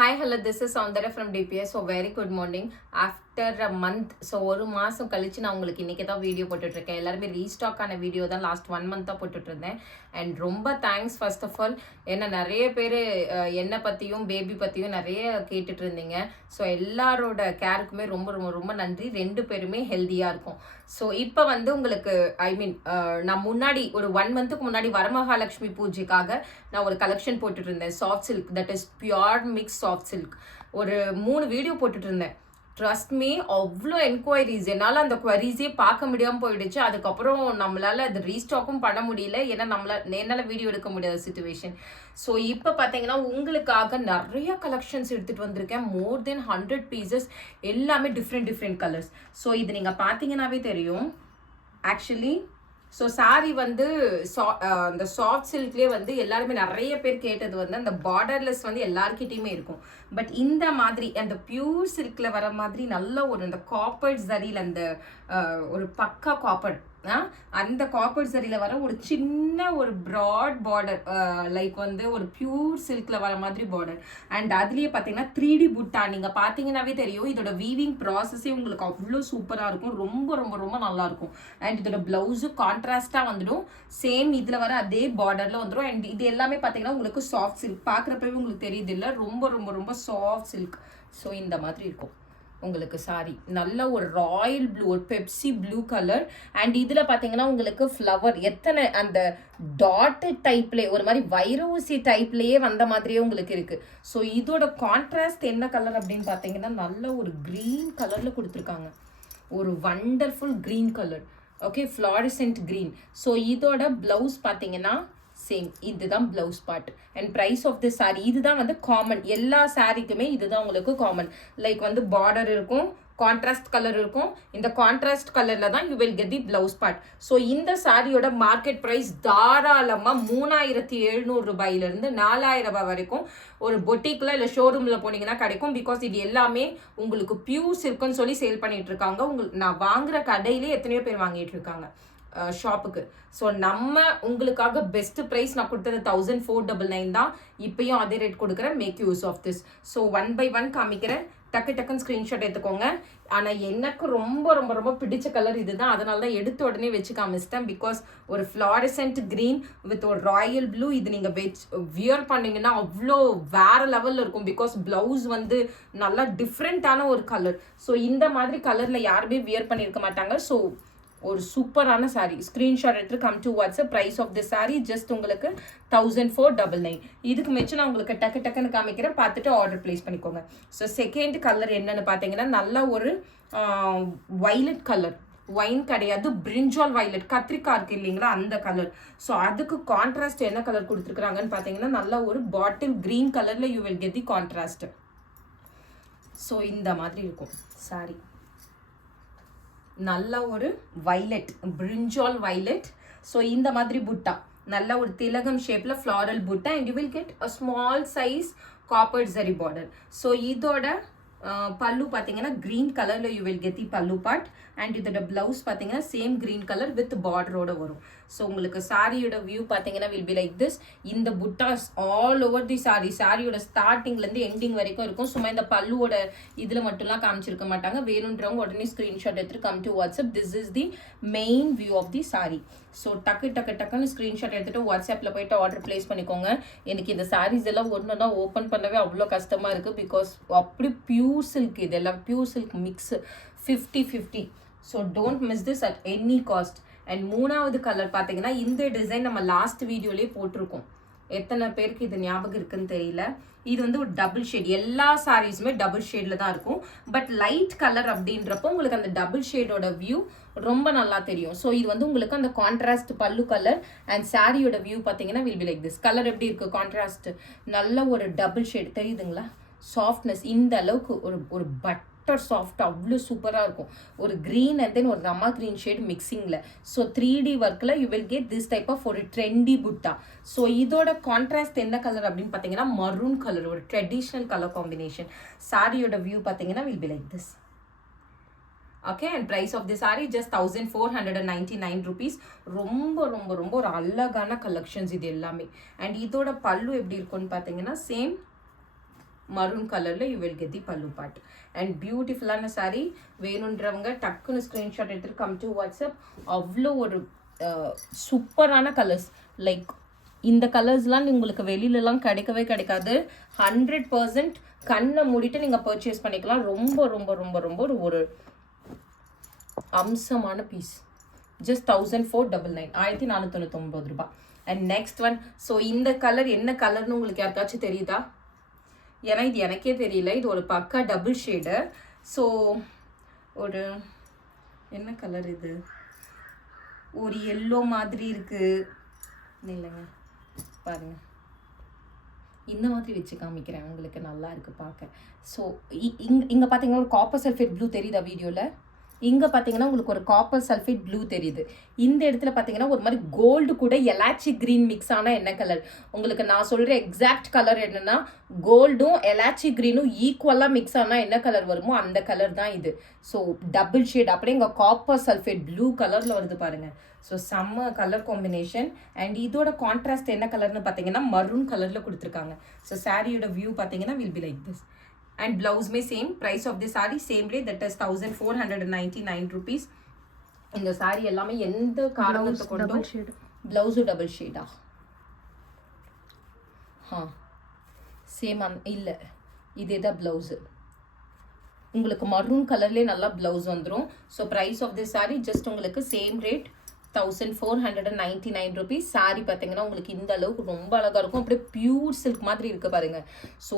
Hi, hello, this is Soundara from DPS. So, very good morning. After a month, so ஒரு மாதம் கழிச்சு நான் உங்களுக்கு இன்றைக்கி தான் வீடியோ போட்டுட்ருக்கேன். எல்லாருமே ரீஸ்டாக்கான வீடியோ தான் லாஸ்ட் 1 மந்த்தாக போட்டுட்ருந்தேன். அண்ட் ரொம்ப தேங்க்ஸ் ஃபர்ஸ்ட் ஆஃப் ஆல். ஏன்னா நிறைய பேர் என்னை பற்றியும் பேபி பற்றியும் நிறைய கேட்டுட்டு இருந்தீங்க. ஸோ எல்லாரோட கேருக்குமே ரொம்ப ரொம்ப ரொம்ப நன்றி. 2 பேருமே ஹெல்த்தியாக இருக்கும். ஸோ இப்போ வந்து உங்களுக்கு நான் முன்னாடி ஒரு 1 மந்த்துக்கு முன்னாடி வரமகாலட்சுமி பூஜைக்காக நான் ஒரு கலெக்ஷன் போட்டுட்டு இருந்தேன். Soft silk, that is pure mix soft silk. ஒரு 3 வீடியோ போட்டுட்டு இருந்தேன். ட்ரஸ்ட் மீ, அவ்வளோ என்கொயரிஸ், என்னால் அந்த குவரிஸே பார்க்க முடியாமல் போயிடுச்சு. அதுக்கப்புறம் நம்மளால் அது ரீஸ்டாக்கும் பண்ண முடியல, ஏன்னா என்னால் வீடியோ எடுக்க முடியாத சுச்சுவேஷன். ஸோ இப்போ பார்த்தீங்கன்னா உங்களுக்காக நிறைய கலெக்ஷன்ஸ் எடுத்துகிட்டு வந்திருக்கேன். மோர் தென் 100 பீசஸ், எல்லாமே டிஃப்ரெண்ட் கலர்ஸ். ஸோ இது நீங்கள் பார்த்தீங்கன்னாவே தெரியும். ஆக்சுவலி ஸோ சாரி வந்து அந்த சாஃப்ட் சில்க்லேயே வந்து எல்லாருமே நிறைய பேர் கேட்டது வந்து அந்த பார்டர்லெஸ் வந்து எல்லாருக்கிட்டையுமே இருக்கும். பட் இந்த மாதிரி அந்த பியூர் சில்கில் வர மாதிரி நல்ல ஒரு அந்த காப்பர் சரியில் அந்த ஒரு பக்கா காப்பர் அந்த காப்பர் சரியில் வர ஒரு சின்ன ஒரு ப்ராட் பார்டர், லைக் வந்து ஒரு பியூர் சில்கில் வர மாதிரி பார்டர். அண்ட் அதுலேயே பார்த்தீங்கன்னா 3D புட்டா. நீங்கள் பார்த்தீங்கன்னாவே தெரியும் இதோட வீவிங் ப்ராசஸே உங்களுக்கு அவ்வளோ சூப்பராக இருக்கும். ரொம்ப ரொம்ப ரொம்ப நல்லாயிருக்கும். அண்ட் இதோட ப்ளவுஸு கான்ட்ராஸ்டாக வந்துடும். சேம் இதில் வர அதே பார்டரில் வந்துடும். அண்ட் இது எல்லாமே பார்த்தீங்கன்னா உங்களுக்கு சாஃப்ட் சில்க். பார்க்குறப்பவே உங்களுக்கு தெரியுது இல்லை, ரொம்ப ரொம்ப ரொம்ப சாஃப்ட் சில்க். ஸோ இந்த மாதிரி இருக்கும் உங்களுக்கு சாரி. நல்ல ஒரு ராயல் ப்ளூ, ஒரு பெப்சி ப்ளூ கலர். அண்ட் இதில் பார்த்தீங்கன்னா உங்களுக்கு ஃப்ளவர் எத்தனை அந்த டாட்டு டைப்லேயே ஒரு மாதிரி வைரோசி டைப்லேயே வந்த மாதிரியே உங்களுக்கு இருக்குது. ஸோ இதோட கான்ட்ராஸ்ட் என்ன கலர் அப்படின்னு பார்த்தீங்கன்னா நல்ல ஒரு க்ரீன் கலரில் கொடுத்துருக்காங்க. ஒரு wonderful green colour. Okay, fluorescent green. So இதோட ப்ளவுஸ் பார்த்தீங்கன்னா சேம், இதுதான் blouse part. And price of the sari இதுதான் வந்து காமன். எல்லா சாரீக்குமே இதுதான் உங்களுக்கு காமன். லைக் வந்து பார்டர் இருக்கும், கான்ட்ராஸ்ட் கலர் இருக்கும். இந்த கான்ட்ராஸ்ட் கலரில் தான் you will get the blouse part. So இந்த சாரியோட மார்க்கெட் ப்ரைஸ் தாராளமாக 3700 ரூபாயிலிருந்து 4000 ரூபாய் வரைக்கும் ஒரு பொட்டிக்கில் இல்லை ஷோரூமில் போனீங்கன்னா கிடைக்கும். பிகாஸ் இது எல்லாமே உங்களுக்கு பியூர் சில்க்குன்னு சொல்லி சேல் பண்ணிட்டு இருக்காங்க. நான் வாங்குற கடையிலே எத்தனையோ பேர் வாங்கிட்டு இருக்காங்க ஷாப்புக்கு. ஸோ நம்ம உங்களுக்காக பெஸ்ட் ப்ரைஸ் நான் கொடுத்தது 1499 தான். இப்பயும் அதே ரேட் கொடுக்குறேன். Make use of this. So 1 by 1 காமிக்கிறேன். டக்குன்னு ஸ்க்ரீன்ஷாட் எடுத்துக்கோங்க. ஆனால் எனக்கு ரொம்ப ரொம்ப ரொம்ப பிடிச்ச கலர் இதுதான். அதனால தான் எடுத்த உடனே வச்சு காமிச்சிட்டேன். பிகாஸ் ஒரு ஃப்ளாரசென்ட் க்ரீன் வித் ஒரு ராயல் ப்ளூ, இது நீங்கள் வியர் பண்ணிங்கன்னா அவ்வளோ வேறு லெவலில் இருக்கும். பிகாஸ் ப்ளவுஸ் வந்து நல்லா டிஃப்ரெண்ட்டான ஒரு கலர். ஸோ இந்த மாதிரி கலரில் யாருமே வியர் பண்ணியிருக்க மாட்டாங்க. ஸோ ஒரு சூப்பரான சாரீ. ஸ்க்ரீன்ஷாட் எடுத்து come to WhatsApp. Price of the sari just உங்களுக்கு 1499. இதுக்கு மிச்சம் நான் உங்களுக்கு டக்குன்னு காமிக்கிறேன், பார்த்துட்டு ஆர்டர் ப்ளேஸ் பண்ணிக்கோங்க. ஸோ செகண்ட் கலர் என்னன்னு பார்த்தீங்கன்னா நல்ல ஒரு வைலட் கலர். ஒயின் கிடையாது, பிரிஞ்சால் வைலட், கத்திரிக்காய் இருக்கு இல்லைங்களா, அந்த கலர். ஸோ அதுக்கு கான்ட்ராஸ்ட் என்ன கலர் கொடுத்துருக்குறாங்கன்னு பார்த்தீங்கன்னா நல்ல ஒரு பாட்டில் க்ரீன் கலரில் you will get the contrast. So இந்த மாதிரி இருக்கும் சாரி. நல்ல ஒரு வைலட், பிரிஞ்சால் வைலட். ஸோ இந்த மாதிரி புட்டா, நல்ல ஒரு திலகம் ஷேப்பில் ஃப்ளாரல் புட்டா. And you will get a small size copper zari border. So இதோட பல்லு பார்த்தீங்கன்னா க்ரீன் கலரில் யூ வில் கெட் தி பல்லு பார்ட். அண்ட் இதோட ப்ளவுஸ் பார்த்தீங்கன்னா சேம் க்ரீன் கலர் வித் பார்டரோட வரும். ஸோ உங்களுக்கு சாரியோட வியூ பார்த்தீங்கன்னா வில் பி லைக் திஸ். இந்த புட்டாஸ் ஆல் ஓவர் தி சாரி. சாரியோட ஸ்டார்டிங்லேருந்து எண்டிங் வரைக்கும் இருக்கும். சும்மா இந்த பல்லுவோட இதில் மட்டும்லாம் காமிச்சிருக்க மாட்டாங்க. வேணுன்றவங்க உடனே ஸ்க்ரீன்ஷாட் எடுத்துட்டு come to WhatsApp. This is the main view of the sari. So டக்குன்னு ஸ்க்ரீன்ஷாட் எடுத்துகிட்டு வாட்ஸ்அப்பில் போய்ட்டு ஆர்டர் ப்ளேஸ் பண்ணிக்கோங்க. எனக்கு இந்த சாரீஸ் எல்லாம் ஒன்றுனா ஓப்பன் பண்ணவே அவ்வளோ கஷ்டமாக இருக்குது. பிகாஸ் அப்படி பியூர் சில்க், இதெல்லாம் pure silk mix 50-50. So don't miss this at any cost. And மூணாவது கலர் பார்த்தீங்கன்னா இந்த டிசைன் நம்ம லாஸ்ட் வீடியோலேயே போட்டிருக்கோம். எத்தனை பேருக்கு இது ஞாபகம் இருக்குன்னு தெரியல. இது வந்து ஒரு டபுள் ஷேட். எல்லா சாரீஸுமே டபுள் ஷேடில் தான் இருக்கும். பட் லைட் கலர் அப்படின்றப்போ உங்களுக்கு அந்த டபுள் ஷேடோட வியூ ரொம்ப நல்லா தெரியும். ஸோ இது வந்து உங்களுக்கு அந்த கான்ட்ராஸ்ட் பல்லு கலர் அண்ட் சாரியோட வியூ பார்த்தீங்கன்னா will be like this. Colour எப்படி இருக்குது கான்ட்ராஸ்ட், நல்ல ஒரு டபுள் ஷேட் தெரியுதுங்களா. சாஃப்ட்னஸ் இந்த அளவுக்கு ஒரு பட்டர் சாஃப்ட், அவ்வளோ சூப்பராக இருக்கும். ஒரு க்ரீன் அண்ட் தென் ஒரு ரமா க்ரீன் ஷேட் மிக்சிங்கில். ஸோ 3D ஒர்க்கில் you will get this type of ஒரு ட்ரெண்டி புட்டா. ஸோ இதோட கான்ட்ராஸ்ட் என்ன கலர் அப்படின்னு பார்த்தீங்கன்னா மரூன் கலர், ஒரு ட்ரெடிஷ்னல் கலர் காம்பினேஷன். சாரியோட வியூ பார்த்தீங்கன்னா will be like this. Okay, and price of the sari just 1499 rupees. ரொம்ப ரொம்ப ரொம்ப ஒரு அழகான கலெக்ஷன்ஸ் இது எல்லாமே. அண்ட் இதோட பல்லு எப்படி இருக்குன்னு பார்த்தீங்கன்னா சேம் maroon கலரில் யூ வில் கெட் தி பல்லு பார்ட். அண்ட் பியூட்டிஃபுல்லான சாரீ வேணுன்றவங்க டக்குன்னு ஸ்க்ரீன்ஷாட் எடுத்துகிட்டு கம் டு வாட்ஸ்அப். அவ்வளோ ஒரு சூப்பரான கலர்ஸ். லைக் இந்த கலர்ஸ்லாம் உங்களுக்கு வெளியிலலாம் கிடைக்கவே கிடைக்காது. 100% கண்ணை மூடிட்டு நீங்கள் பர்ச்சேஸ் பண்ணிக்கலாம். ரொம்ப ரொம்ப ரொம்ப ரொம்ப ஒரு அம்சமான பீஸ். ஜஸ்ட் 1499 1499 ரூபாய். And next one. ஸோ இந்த கலர் என்ன கலர்னு உங்களுக்கு யாருக்காச்சும் தெரியுதா? ஏன்னா இது எனக்கே தெரியல. இது ஒரு பக்கா டபுள் ஷேடு. ஸோ ஒரு என்ன கலர் இது? ஒரு எல்லோ மாதிரி இருக்குது இல்லைங்க, பாருங்க. இந்த மாதிரி வச்சு காமிக்கிறேன் உங்களுக்கு, நல்லா இருக்குது பார்க்க. ஸோ இங்கே பார்த்தீங்கன்னா ஒரு காப்பர் சல்ஃபேட் ப்ளூ தெரியுதா வீடியோவில்? இங்கே பார்த்தீங்கன்னா உங்களுக்கு ஒரு காப்பர் சல்ஃபேட் ப்ளூ தெரியுது. இந்த இடத்துல பார்த்தீங்கன்னா ஒரு மாதிரி கோல்டு கூட எலாச்சி க்ரீன் மிக்ஸ் ஆன என்ன கலர்? உங்களுக்கு நான் சொல்கிற எக்ஸாக்ட் கலர் என்னென்னா கோல்டும் எலாச்சி க்ரீனும் ஈக்குவலாக மிக்ஸ் ஆனால் என்ன கலர் வருமோ அந்த கலர் தான் இது. ஸோ டபுள் ஷேட் அப்படியே இங்கே காப்பர் சல்ஃபேட் ப்ளூ கலரில் வருது பாருங்கள். ஸோ செம்ம கலர் காம்பினேஷன். அண்ட் இதோட கான்ட்ராஸ்ட் என்ன கலர்னு பார்த்தீங்கன்னா மரூன் கலரில் கொடுத்துருக்காங்க. ஸோ சாரியோட வியூ பார்த்தீங்கன்னா will be like this. And blouse may same. Price of this saree same rate, that is 1499 rupees. இந்த saree எல்லாமே எந்த காரணத்தை கொண்டும் blouse double shade சேம் இல்லை, இதேதான் blouse. உங்களுக்கு மரூன் கலர்லேயே நல்லா blouse வந்துடும். So price of this saree just உங்களுக்கு சேம் ரேட் 1499 rupees. சாரி பார்த்தீங்கன்னா உங்களுக்கு இந்த அளவுக்கு ரொம்ப அழகாக இருக்கும். அப்படியே பியூர் சில்க் மாதிரி இருக்குது பாருங்கள். ஸோ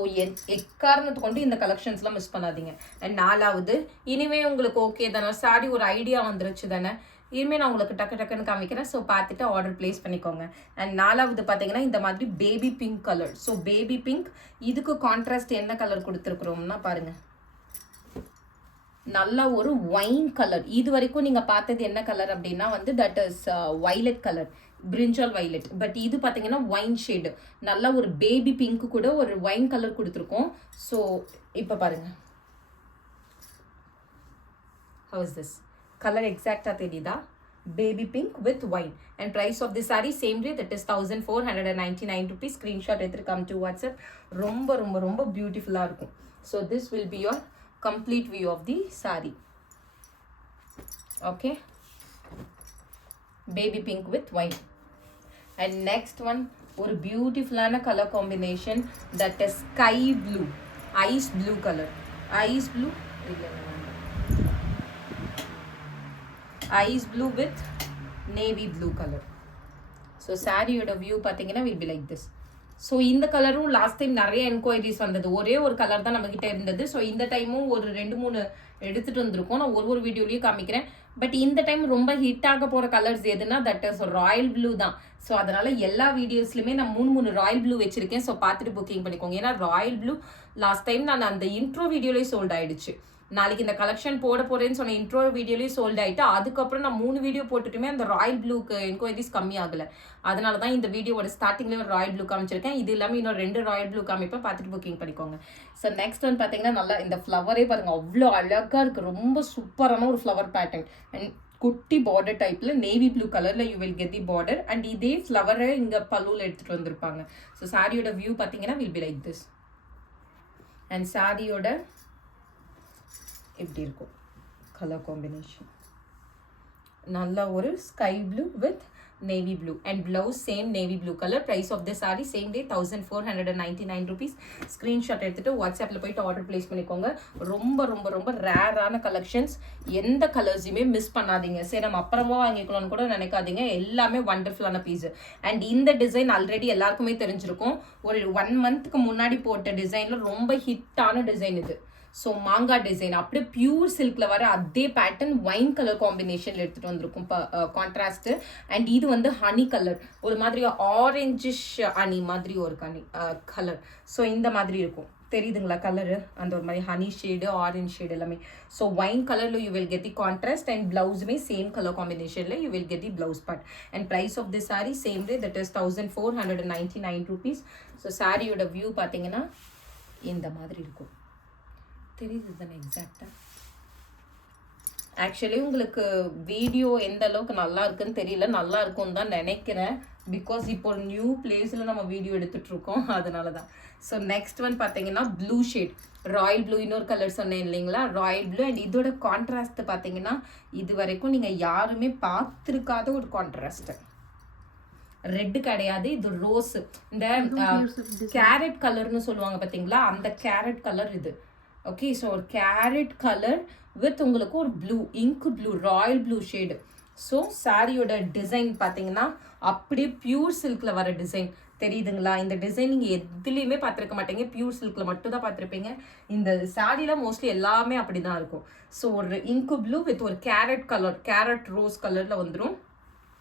எக்காரணத்தை கொண்டு இந்த கலெக்ஷன்ஸ்லாம் மிஸ் பண்ணாதீங்க. அண்ட் நாலாவது, இனிமே உங்களுக்கு ஓகே தானே, சாரி ஒரு ஐடியா வந்துருச்சு தானே, இனிமேல் நான் உங்களுக்கு டக்குன்னு காமிக்கிறேன். ஸோ பார்த்துட்டு ஆர்டர் பிளேஸ் பண்ணிக்கோங்க. அண்ட் நாலாவது பார்த்தீங்கன்னா இந்த மாதிரி baby pink colour. So baby pink, இதுக்கு கான்ட்ராஸ்ட் என்ன கலர் கொடுத்துருக்குறோம்னா பாருங்கள், நல்ல ஒரு ஒயின் கலர். இது வரைக்கும் நீங்கள் பார்த்தது என்ன கலர் அப்படின்னா வந்து that is violet colour, brinjal violet. But இது பார்த்தீங்கன்னா ஒயின் ஷேடு, நல்ல ஒரு பேபி பிங்க்கு கூட ஒரு ஒயின் கலர் கொடுத்துருக்கோம். ஸோ இப்போ பாருங்கள், ஹவ் இஸ் திஸ் கலர் எக்ஸாக்டாக தெரியுதா? Baby pink with wine. And price of the sari same rate, that is 1499 rupees. Screenshot எடுத்துட்டு கம் டு வாட்ஸ்அப். ரொம்ப ரொம்ப ரொம்ப பியூட்டிஃபுல்லாக இருக்கும். So this will be your complete view of the saree. Okay, baby pink with white. And next one, ஒரு பியூட்டிஃபுல்லான colour combination, that is sky blue, ice blue color. Ice blue, ice blue with navy blue color. So சாரியோட view பார்த்தீங்கன்னா will be like this. So இந்த கலரும் last time நிறைய enquiries வந்தது. ஒரே ஒரு கலர் தான் நம்மக்கிட்ட இருந்தது. ஸோ இந்த டைமும் ஒரு 2-3 எடுத்துகிட்டு வந்திருக்கோம். நான் ஒரு வீடியோலையும் காமிக்கிறேன். பட் இந்த டைம் ரொம்ப ஹிட் ஆக போகிற கலர்ஸ் எதுனா தட் இஸ் ராயல் ப்ளூ தான். ஸோ அதனால் எல்லா வீடியோஸ்லையுமே நான் 3 ராயல் ப்ளூ வச்சுருக்கேன். ஸோ பார்த்துட்டு புக்கிங் பண்ணிக்கோங்க. ஏன்னா ராயல் ப்ளூ லாஸ்ட் டைம் நான் அந்த இன்ட்ரோ வீடியோலேயே சோல்ட் ஆகிடுச்சு. நாளைக்கு இந்த கலெக்ஷன் போட போகிறேன்னு சொன்ன இன்ட்ரோ வீடியோலேயே சோல்ட் ஆகிட்டு, அதுக்கப்புறம் நான் 3 வீடியோ போட்டுட்டுமே அந்த ராயல் ப்ளூக்கு என்கொயரிஸ் கம்மி ஆகலை. அதனால தான் இந்த வீடியோவோட ஸ்டார்டிங்லேயே ஒரு ராயல் ப்ளூ காமிச்சிருக்கேன். இது இல்லாமல் இன்னும் 2 ராயல் ப்ளூ காமிப்பேன், பார்த்துட்டு புக்கிங் பண்ணிக்கோங்க. ஸோ நெக்ஸ்ட் ஒன் பார்த்தீங்கன்னா நல்லா இந்த ஃப்ளவரே பாருங்கள், அவ்வளோ அழகாக இருக்குது. ரொம்ப சூப்பரான ஒரு ஃப்ளவர் பேட்டர்ன். அண்ட் குட்டி பார்டர் டைப்பில் நேவி ப்ளூ கலரில் you will get the border. And இதே ஃப்ளவரை இங்கே பல்லுவில் எடுத்துகிட்டு வந்திருப்பாங்க. ஸோ சாரியோட வியூ பார்த்தீங்கன்னா will be like this. And சாரியோட இப்படி இருக்கும் கலர் காம்பினேஷன், நல்ல ஒரு sky blue with navy blue. And blouse same navy blue colour. Price of the sari same day 1499 rupees. Screenshot எடுத்துகிட்டு வாட்ஸ்அப்பில் போயிட்டு ஆர்டர் பிளேஸ் பண்ணிக்கோங்க. ரொம்ப ரொம்ப ரொம்ப ரேரான கலெக்ஷன்ஸ். எந்த கலர்ஸையுமே மிஸ் பண்ணாதீங்க. சரி நம்ம அப்புறமா வாங்கிக்கலாம்னு கூட நினைக்காதீங்க. எல்லாமே வண்டர்ஃபுல்லான பீஸு. அண்ட் இந்த டிசைன் ஆல்ரெடி எல்லாருக்குமே தெரிஞ்சிருக்கும். ஒரு 1 monthக்கு முன்னாடி போட்ட டிசைனில் ரொம்ப ஹிட்டான டிசைன் இது. ஸோ மாங்கா டிசைன், அப்படியே பியூர் சில்கில் வர அதே பேட்டர்ன் ஒயின் கலர் காம்பினேஷனில் எடுத்துகிட்டு வந்திருக்கும் கான்ட்ராஸ்ட்டு. அண்ட் இது வந்து ஹனி கலர், ஒரு மாதிரி ஆரஞ்சிஷ் ஹனி மாதிரி ஒரு கலர். ஸோ இந்த மாதிரி இருக்கும், தெரியுதுங்களா கலரு? அந்த ஒரு மாதிரி ஹனி ஷேடு, ஆரஞ்ச் ஷேடு எல்லாமே. ஸோ ஒயின் கலரில் you will get the contrast. And பிளவுஸுமே சேம் கலர் காம்பினேஷனில் you will get the blouse part. And price of the sari same rate, that is 1499 rupees. So சாரியோட view பார்த்தீங்கன்னா இந்த மாதிரி இருக்கும், தெரியுது தானே எக்ஸாக்டாக? ஆக்சுவலி உங்களுக்கு வீடியோ எந்த அளவுக்கு நல்லா இருக்குன்னு தெரியல, நல்லா இருக்கும்னு தான் நினைக்கிறேன். பிகாஸ் இப்போ ஒரு நியூ பிளேஸில் நம்ம வீடியோ எடுத்துகிட்ருக்கோம், அதனால தான். ஸோ நெக்ஸ்ட் ஒன் பார்த்தீங்கன்னா ப்ளூ ஷேட், ராயல் ப்ளூ. இன்னொரு கலர் சொன்னேன் இல்லைங்களா, ராயல் ப்ளூ. அண்ட் இதோட கான்ட்ராஸ்ட் பார்த்தீங்கன்னா இது வரைக்கும் நீங்கள் யாருமே பார்த்துருக்காத ஒரு கான்ட்ராஸ்ட்டு. ரெட்டு கிடையாது, இது ரோஸ். இந்த கேரட் கலர்னு சொல்லுவாங்க பார்த்தீங்களா, அந்த கேரட் கலர் இது. ஓகே, ஸோ ஒரு கேரட் கலர் வித் உங்களுக்கு ஒரு blue, ink blue, Royal blue shade. So சாரியோட டிசைன் பார்த்தீங்கன்னா அப்படியே பியூர் சில்கில் வர டிசைன் தெரியுதுங்களா. இந்த டிசைன் நீங்கள் எதுலேயுமே பார்த்துருக்க மாட்டீங்க, பியூர் சில்கில் மட்டும் தான் பார்த்துருப்பீங்க. இந்த சாரியில் மோஸ்ட்லி எல்லாமே அப்படி தான் இருக்கும். ஸோ ஒரு இங்க் ப்ளூ வித் ஒரு கேரட் கலர், கேரட் ரோஸ் கலரில் வந்துடும்.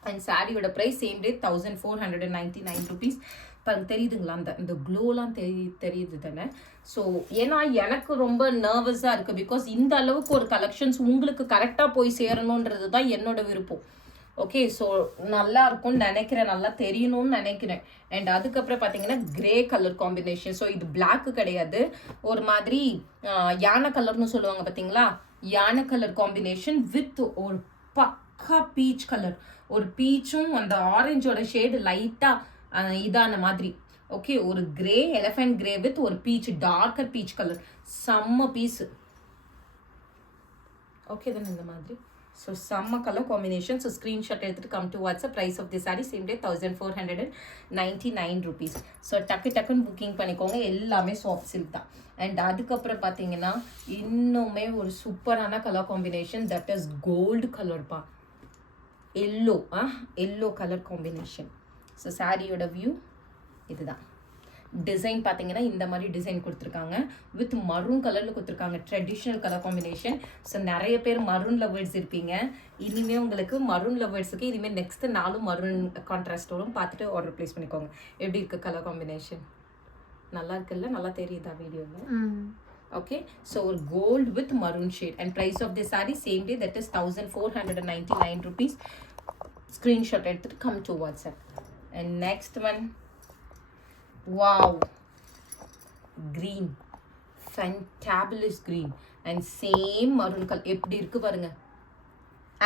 அண்ட் சாரியோட ப்ரைஸ் சேம் டே 1499 rupees. தெரியுதுங்களா, இந்த க்ளோலாம் தெரியுது தானே. ஸோ ஏன்னா எனக்கு ரொம்ப நர்வஸாக இருக்குது, பிகாஸ் இந்த அளவுக்கு ஒரு கலெக்ஷன்ஸ் உங்களுக்கு கரெக்டாக போய் சேரணுன்றது தான் என்னோட விருப்பம். ஓகே, ஸோ நல்லா இருக்கும்னு நினைக்கிறேன், நல்லா தெரியணும்னு நினைக்கிறேன். அண்ட் அதுக்கப்புறம் பார்த்தீங்கன்னா கிரே கலர் காம்பினேஷன். ஸோ இது பிளாக்கு கிடையாது, ஒரு மாதிரி யானை கலர்னு சொல்லுவாங்க பார்த்தீங்களா, யானை கலர் காம்பினேஷன் வித் ஒரு பக்கா பீச் கலர். ஒரு பீச்சும் அந்த ஆரஞ்சோட ஷேடு லைட்டாக இதான மாதிரி. ஓகே, ஒரு கிரே, எலிஃபென்ட் கிரே வித் ஒரு பீச், டார்க்கர் பீச் கலர். செம்ம பீஸு. ஓகே தானே இந்த மாதிரி. ஸோ செம்ம கலர் காம்பினேஷன். ஸோ ஸ்க்ரீன்ஷாட் எடுத்துகிட்டு come to WhatsApp. Price of the sari same day 1499 rupees. So டக்குன்னு புக்கிங் பண்ணிக்கோங்க, எல்லாமே சாஃப்ட் சில்க் தான். அண்ட் அதுக்கப்புறம் பார்த்தீங்கன்னா இன்னுமே ஒரு சூப்பரான colour combination, that is gold கலர்ப்பா, எல்லோ கலர் காம்பினேஷன். ஸோ சாரியோட வியூ இதுதான். டிசைன் பார்த்தீங்கன்னா இந்த மாதிரி டிசைன் கொடுத்துருக்காங்க, வித் மரூன் கலரில் கொடுத்துருக்காங்க, ட்ரெடிஷ்னல் கலர் காம்பினேஷன். ஸோ நிறைய பேர் மரூன் லவர்ஸ் இருப்பீங்க, இனிமேல் உங்களுக்கு மரூன் லவர்ஸுக்கு இனிமேல் நெக்ஸ்ட் 4 மரூன் கான்ட்ராஸ்டோடும் பார்த்துட்டு ஆர்டர் ப்ளேஸ் பண்ணிக்கோங்க. எப்படி இருக்குது கலர் காம்பினேஷன்? நல்லா இருக்குல்ல, நல்லா தெரியுதா வீடியோவில்? ஓகே, ஸோ ஒரு gold with maroon shade. And price of the sari same day, that is 1499 rupees. Screenshot எடுத்துகிட்டு come to WhatsApp. And next one, wow, green, fantabulous green and same maroon color. எப்படி இருக்கு பாருங்க.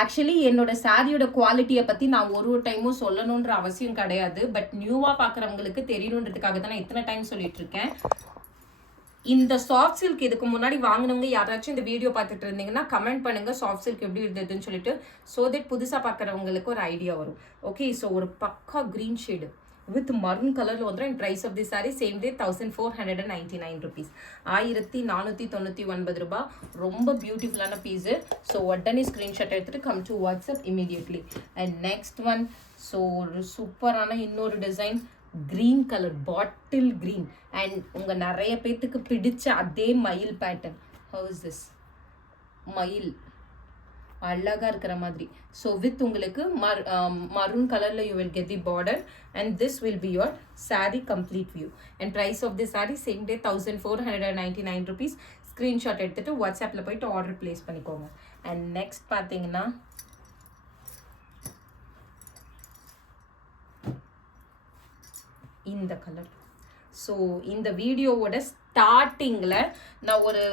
ஆக்சுவலி என்னோட சாரியோட குவாலிட்டியை பற்றி நான் ஒரு டைமும் சொல்லணுன்ற அவசியம் கிடையாது, பட் நியூவாக பார்க்குறவங்களுக்கு தெரியணுன்றதுக்காக தான் நான் இத்தனை டைம் சொல்லிட்டு இருக்கேன். இந்த சாஃப்ட் சில்க் இதுக்கு முன்னாடி வாங்கினவங்க யாராச்சும் இந்த வீடியோ பார்த்துட்டு இருந்தீங்கன்னா கமெண்ட் பண்ணுங்க, சாஃப்ட் சில்க் எப்படி இருந்ததுன்னு சொல்லிட்டு. ஸோ தட் புதுசாக பார்க்குறவங்களுக்கு ஒரு ஐடியா வரும். ஓகே, ஸோ ஒரு பக்கா க்ரீன் ஷேடு வித் மரூன் கலரில் வந்துடும். And price of the sari same day 1499 rupees. 1499 ரூபாய். ரொம்ப பியூட்டிஃபுல்லான பீஸு. ஸோ உடனே ஸ்க்ரீன்ஷாட் எடுத்துகிட்டு come to WhatsApp immediately. And next one, so ஒரு சூப்பரான இன்னொரு design, green colour, bottle green. And உங்கள் நிறைய பேர்த்துக்கு பிடிச்ச அதே மயில் பேட்டர்ன். How is this? மயில் அழகாக இருக்கிற மாதிரி. ஸோ வித் உங்களுக்கு மரூன் கலரில் you will get the border and this will be your sari complete view. And price of the sari same day 1499 rupees. Screenshot எடுத்துகிட்டு வாட்ஸ்அப்பில் போய்ட்டு ஆர்டர் ப்ளேஸ் பண்ணிக்கோங்க. அண்ட் நெக்ஸ்ட் பார்த்தீங்கன்னா இந்த கலர். ஸோ இந்த வீடியோவோட ஸ்டார்டிங்கில் நான் ஒரு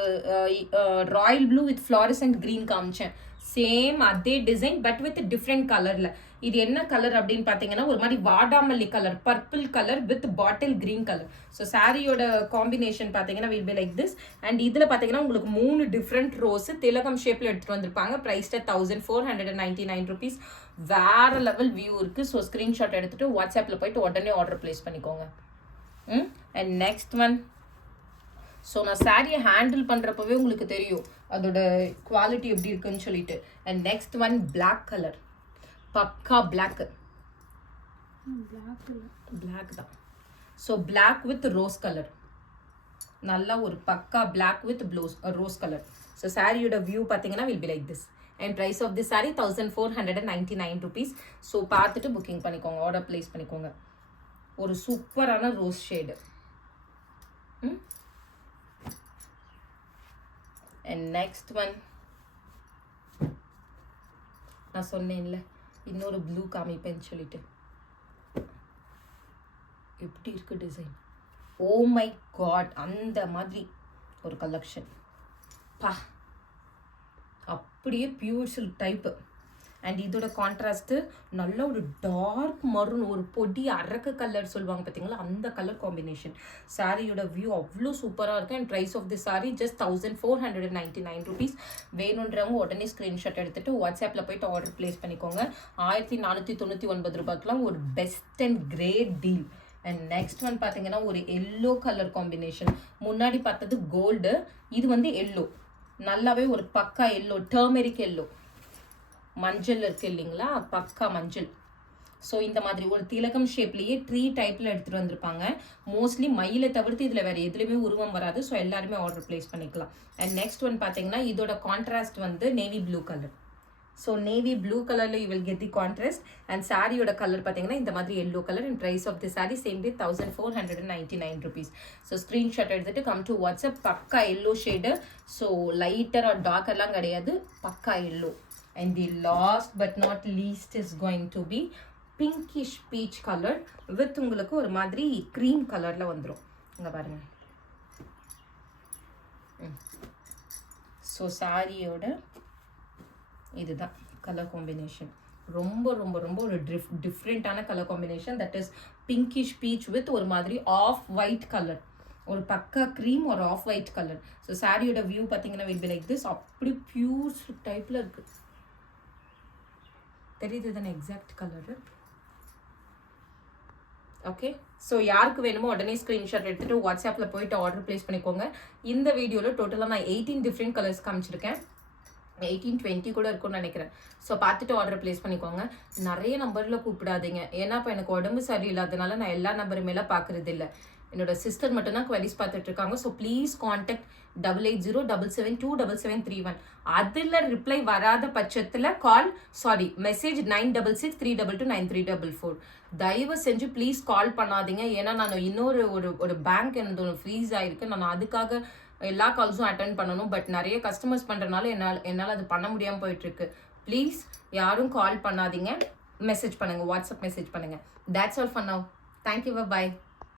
royal blue with fluorescent green காமிச்சேன். சேம் அதே டிசைன் பட் வித் டிஃப்ரெண்ட் கலரில். இது என்ன கலர் அப்படின்னு பார்த்தீங்கன்னா ஒரு மாதிரி வாடாமல்லி colour, purple colour with bottle green colour. So சாரியோட காம்பினேஷன் பார்த்தீங்கன்னா will be like this. And இதில் பார்த்தீங்கன்னா உங்களுக்கு 3 டிஃப்ரெண்ட் ரோஸு திலகம் ஷேப்பில் எடுத்துகிட்டு வந்திருப்பாங்க. Prized 1499 rupees. வேறு லெவல் வியூ இருக்குது. ஸோ ஸ்க்ரீன்ஷாட் எடுத்துகிட்டு வாட்ஸ்அப்பில் போய்ட்டு உடனே ஆர்டர் ப்ளேஸ் பண்ணிக்கோங்க. அண்ட் நெக்ஸ்ட் ஒன், ஸோ நான் சாரியை ஹேண்டில் பண்ணுறப்பவே உங்களுக்கு தெரியும் அதோட குவாலிட்டி எப்படி இருக்குன்னு சொல்லிட்டு. And next one, black colour, பக்கா பிளாக் தான். So black with rose colour, நல்லா ஒரு பக்கா black with rose colour. So சாரியோட வியூ பார்த்தீங்கன்னா will be like this. And price of the sari 1499 rupees. So பார்த்துட்டு புக்கிங் பண்ணிக்கோங்க, ஆர்டர் ப்ளேஸ் பண்ணிக்கோங்க. ஒரு சூப்பரான rose shade. And next one, நான் சொன்னேன்ல இன்னொரு ப்ளூ காமிப்பேன்னு சொல்லிட்டு. எப்படி இருக்கு டிசைன்? ஓ மை காட், அந்த மாதிரி ஒரு கலெக்ஷன் பா. அப்படியே பியூர் சில்க் டைப்பு. அண்ட் இதோட கான்ட்ராஸ்ட்டு நல்ல ஒரு டார்க் மரூன், ஒரு பொடி அரக்கு கலர் சொல்லுவாங்க பார்த்தீங்களா, அந்த கலர் காம்பினேஷன். சாரியோட வியூ அவ்வளோ சூப்பராக இருக்கும். And price of the sari just 1499 rupees. வேணுன்றவங்க உடனே ஸ்க்ரீன்ஷாட் எடுத்துகிட்டு வாட்ஸ்அப்பில் போய்ட்டு ஆர்டர் ப்ளேஸ் பண்ணிக்கோங்க. 1499 ரூபாய்க்குலாம் ஒரு best and great deal. And next one பார்த்தீங்கன்னா ஒரு எல்லோ கலர் காம்பினேஷன். முன்னாடி பார்த்தது கோல்டு, இது வந்து எல்லோ, நல்லாவே ஒரு பக்கா எல்லோ, டர்மெரிக் எல்லோ, மஞ்சள் இருக்கு இல்லைங்களா, பக்கா மஞ்சள். ஸோ இந்த மாதிரி ஒரு திலகம் ஷேப்லேயே ட்ரீ டைப்பில் எடுத்துகிட்டு வந்திருப்பாங்க. மோஸ்ட்லி மயிலை தவிர்த்து இதில் வேறு எதுலேயுமே உருவம் வராது. ஸோ எல்லாருமே ஆர்டர் ப்ளேஸ் பண்ணிக்கலாம். அண்ட் நெக்ஸ்ட் ஒன் பார்த்தீங்கன்னா இதோட கான்ட்ராஸ்ட் வந்து navy blue colour. So navy blue கலரில் you will get the contrast. And சாரியோட கலர் பார்த்தீங்கன்னா இந்த மாதிரி yellow colour. And price of the sari same day 1499 rupees. So screenshot எடுத்துகிட்டு கம் டு வாட்ஸ்அப். பக்கா yellow shade. So lighter or டார்க்கர்லாம் கிடையாது, பக்கா yellow. And the last but not least is going to be pinkish peach color with உங்களுக்கு ஒரு மாதிரி cream கலர்ல வந்துரும். இங்க பாருங்க. ஸோ சாரியோட இதுதான் கலர் காம்பினேஷன். ரொம்ப ரொம்ப ரொம்ப ஒரு டிஃப்ரெண்ட்டான colour combination. That is pinkish beach with ஒரு மாதிரி ஆஃப் ஒயிட் கலர், ஒரு பக்கா க்ரீம் ஒரு ஆஃப் ஒயிட் கலர். ஸோ சாரியோட வியூ பார்த்தீங்கன்னா வில் பி லைக் திஸ். அப்படி பியூர் டைப்பில் இருக்குது, தெரியுது தானே எக்ஸாக்ட் கலரு. ஓகே, ஸோ யாருக்கு வேணுமோ உடனே ஸ்க்ரீன்ஷாட் எடுத்துகிட்டு வாட்ஸ்அப்பில் போயிட்டு ஆர்டர் ப்ளேஸ் பண்ணிக்கோங்க. இந்த வீடியோவில் டோட்டலாக நான் 18 டிஃப்ரெண்ட் கலர்ஸ் காமிச்சிருக்கேன். 18-20 கூட இருக்கும்னு நினைக்கிறேன். ஸோ பார்த்துட்டு ஆர்டர் ப்ளேஸ் பண்ணிக்கோங்க. நிறைய நம்பரில் கூப்பிடாதீங்க, ஏன்னா இப்போ எனக்கு உடம்பு சரியில்லாதனால நான் எல்லா நம்பருமேலாம் பார்க்குறது இல்லை. என்னோட சிஸ்டர் மட்டும்தான் குவரிஸ் பார்த்துட்டு இருக்காங்க. So please contact 8807727731. அதில் ரிப்ளை வராத பட்சத்தில் மெசேஜ் 9663229344. தயவு செஞ்சு ப்ளீஸ் கால் பண்ணாதீங்க. ஏன்னா நான் இன்னொரு ஒரு பேங்க் எனக்கு ஒன்று ஃப்ரீஸ் ஆகிருக்கு. நான் அதுக்காக எல்லா கால்ஸும் அட்டென்ட் பண்ணணும். பட் நிறைய கஸ்டமர்ஸ் பண்ணுறதுனால என்னால் அது பண்ண முடியாமல் போயிட்டுருக்கு. ப்ளீஸ் யாரும் கால் பண்ணாதீங்க, மெசேஜ் பண்ணுங்கள், வாட்ஸ்அப் மெசேஜ் பண்ணுங்கள். That's all for now. Thank you. Bye-bye.